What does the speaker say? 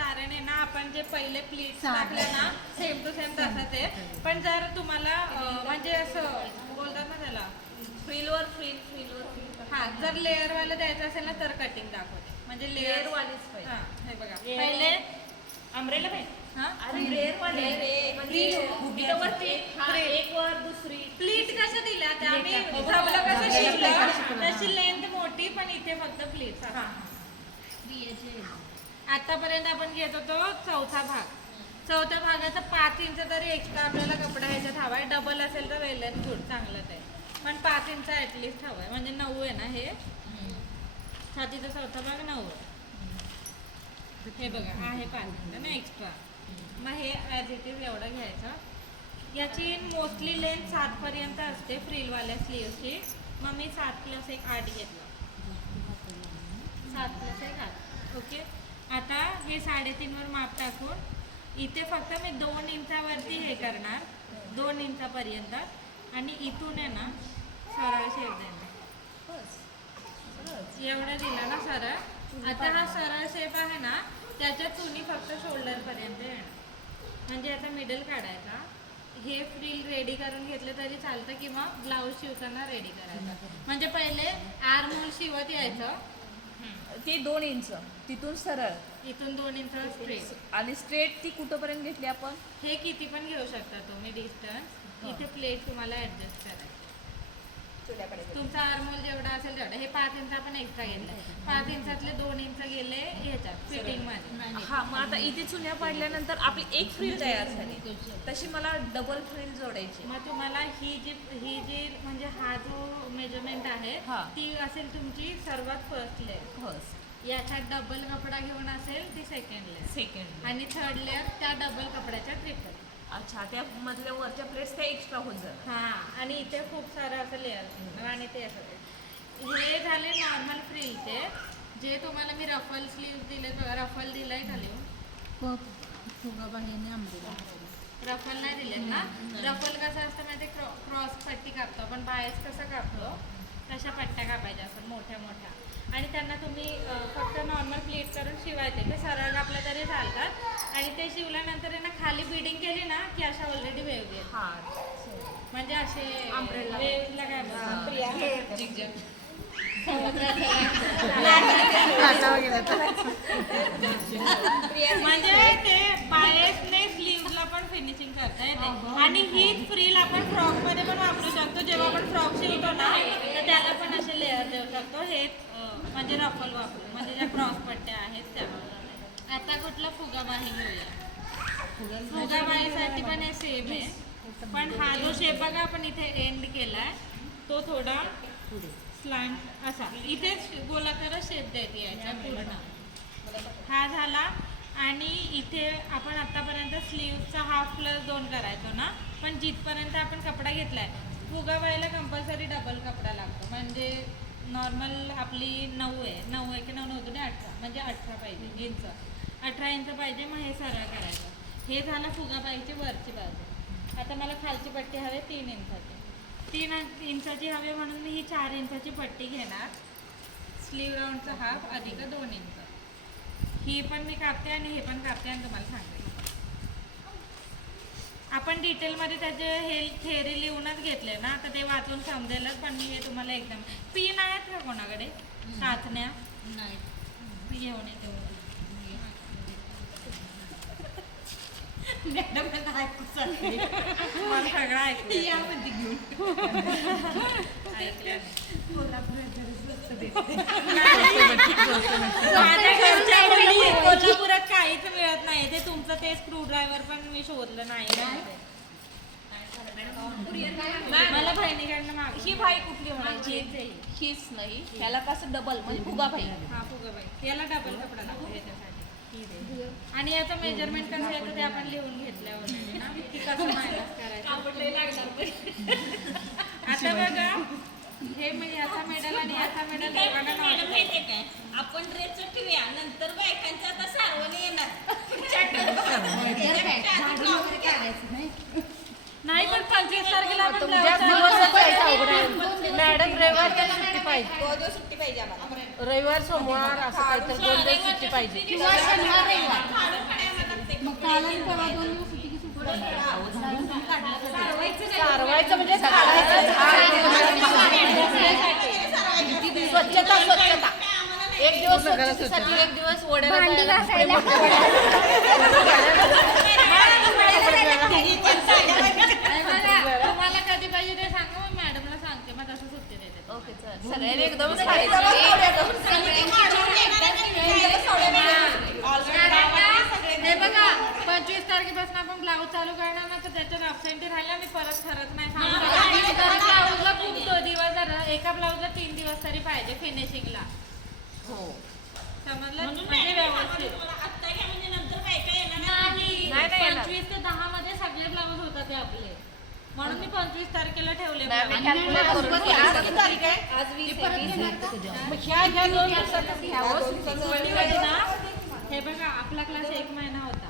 कारण आहे ना आपण जे पहिले प्लीट्स टाकले ना सेम टू सेम तसंच आहे. पण जर तुम्हाला म्हणजे असं बोलतात ना त्याला फ्रिलवर फ्रिल हा जर लेअर वाला द्यायचं असेल ना तर कटिंग दाखवते. म्हणजे लेअर वालीच पाहिजे. हा हे बघा पहिले अम्ब्रेला पाहिजे. लेअर वाले एक वर दुसरी प्लीट कसं दिल्या त्या आम्ही ठरवलं कसं शिवलं तशी लेंथ मोठी पण इथे फक्त प्लीट. आतापर्यंत आपण घेत होतो चौथा भाग. चौथ्या भागाचा 5 इंच तरी एक्स्ट्रा आपल्याला कपडा ह्याच्यात हवाय. डबल असेल तर वेल अँड गुड चांगलंच आहे. पण 5 इंच ऍटलिस्ट हवाय. म्हणजे 9 आहे ना हे छातीचा चौथा भाग 9 आहे. हे बघा आहे 5 इंच ना एक्स्ट्रा. मग हे ॲज इट इज एवढं घ्यायचं. याची मोस्टली लेंथ 7 पर्यंत असते फ्रिलवाल्या स्लीव्हची. मग मी 7 + 1 8 घेतलं. 7 + 1 8 ओके. आता हे 3.5 वर माप टाकून इथे फक्त मी 2 इंचावरती हे करणार 2 इंचापर्यंत आणि इथून आहे ना सरळ शेप देणार. एवढं दिलं ना सरळ. आता हा सरळ शेप आहे ना त्याच्यात तुम्ही फक्त शोल्डरपर्यंत येणार. म्हणजे याचा मिडल काढायचा. हे फ्रिल रेडी करून घेतलं तरी चालतं किंवा ब्लाऊज शिवताना रेडी करायचं. म्हणजे पहिले आर्म होल शिवत यायचं. ती 2 इंच तिथून सरळ इथून 2 इंच स्ट्रेट आणि स्ट्रेट ती कुठपर्यंत घेतली आपण. हे किती पण घेऊ शकता तुम्ही डिस्टन्स. इथे प्लेट तुम्हाला ऍडजस्ट करायची. तुमचा आर्मोल जेवढा असेल तेवढा. हे 5 इंच आपण एक्स्ट्रा घेतलं. 5 इंचातले 2 इंच गेले ह्याच्यात फिटिंग मध्ये. हा मग आता इथे चुन्या पाडल्यानंतर आपली एक फ्रिल तयार झाली. तशी मला डबल फ्रिल जोडायची. मग तुम्हाला ही जी म्हणजे हा जो मेजरमेंट आहे ती असेल तुमची सर्वात फर्स्ट लेअर. याच्यात डबल कपडा घेऊन असेल ती सेकंड आणि थर्ड लेअर त्या डबल कपड्याच्या ट्रिपल. अच्छा त्या मधल्या वरच्या प्लेट्स त्या एक्स्ट्रा होत जातात. हां आणि इथे खूप सारं असं लेअर आणि ते असं. हे झाले नॉर्मल फ्रिलचे. जे तुम्हाला मी रफल स्लीव्ह दिले बघा. रफल दिलंय खाली फुगाबाईने आंबेला. रफल नाही दिलेत ना. रफल कसं असतं माहिती क्रॉस पट्टी कापतो आपण. बायस कसं कापतो तशा पट्ट्या कापायच्या असतात मोठ्या मोठ्या. आणि त्यांना तुम्ही फक्त नॉर्मल प्लीट करून शिवायचे. ते सरळ कापलं तरी चालतात. आणि ते शिवल्यानंतर ना खाली बिडिंग केली ना की अशा ऑलरेडी वेव येतात. म्हणजे असे वेवला काय म्हणजे ते बायसने स्लीव्हला पण फिनिशिंग करता येते. आणि हीच फ्रिल आपण फ्रॉक मध्ये पण वापरू शकतो. जेव्हा आपण फ्रॉक शिवतो ना तर त्याला पण असे लेअर देऊ शकतो. हेच म्हणजे रफल वापरू म्हणजे ज्या क्रॉस पट्ट्या आहेत त्या. आता कुठला फुगाबाही घेऊया. फुगाबाईसाठी पण हे सेम आहे. पण हा जो शेप बघा आपण इथे एंड केलाय तो थोडा स्लॅन्ट असा. इथेच गोलाकार शेप द्यायची याच्या पूर्ण. हा झाला. आणि इथे आपण आतापर्यंत स्लीव्हचा 1/2+2 करायचो ना. पण जिथपर्यंत आपण कपडा घेतलाय फुगाबाईला कंपल्सरी डबल कपडा लागतो. म्हणजे नॉर्मल आपली 9 आहे. 9 आहे की 9 नव्हतं ना 18 म्हणजे 18 पाहिजे इंच. 18 इंच पाहिजे. मग हे सरळ करायचं. हे झालं फुगाबाईची वरची बाजू. आता मला खालची पट्टी हवी 3 इंचाची. 3 इंचाची हवी म्हणून मी ही 4 इंचाची पट्टी घेणार. स्लीव राऊंडचा हाफ अधिक 2 इंच. ही पण मी कापते आणि हे पण कापते आणि तुम्हाला सांगते. आपण डिटेलमध्ये त्याचे हे थेअरी लिहूनच घेतले ना तर ते वाचून समजेलच. पण मी हे तुम्हाला एकदम पिन आहेत का कोणाकडे टाचण्या नाही घेऊन येते. मला सगळं ऐकू यामध्ये घेऊन कोल्हापुरात काहीच मिळत नाही. ते तुमचं ते स्क्रू ड्रायव्हर पण मी शोधलं नाही. मला बहिणीकडनं माग. ही भाई कुठली म्हणायची. हीच नाही ह्याला कसं डबल म्हणजे फुगाबाई. हा फुगाबाई याला डबल कपडा लागतो याच्यासाठी. आणि याचं मेजरमेंट कसं येतं ते आपण लिहून घेतलं ऑलरेडी ना की कसं मायनस करायचं. आता बघा हे मी याचा मेडल आणि याचा मेडल आपण ड्रेस ठेवूया नंतर बायकांचं आता सारवण येणार. नाही पण 25 तारखेला आपण मॅडम रविवार सुट्टी पाहिजे. सुट्टी पाहिजे आम्हाला. रविवार सोमवार असं काहीतरी 2 दिवस सुट्टी पाहिजे. किंवा शनिवार रविवार म्हणजे स्वच्छता स्वच्छता एक दिवस स्वच्छतेसाठी एक दिवस ओढ्याला भांडी जायला घासायला. तुम्हाला कधी पाहिजे ते सांगा मग मॅडमला सांगते मग तसं सुट्टी देते. ओके चल सगळ्यांनी एकदमच खायचं हे बघा 25 तारखेपासून आपण ब्लाऊज चालू करणार ना तर त्याच्यात absentee राहिला मी परत ठरत नाही ब्लाऊजला खूप दिवस झाला एका ब्लाऊजला 3 दिवस तरी पाहिजे फिनिशिंगला. हो समजलं म्हणजे व्यवस्थित नाही, नाही येणार. 25 ते 10 मध्ये सगळे ब्लाऊज होतात ते आपले म्हणून मी 25 तारखेला ठेवले नाही, मी blouse. calculate करून ठेवली. हे बघा आपला क्लास 1 महिना होता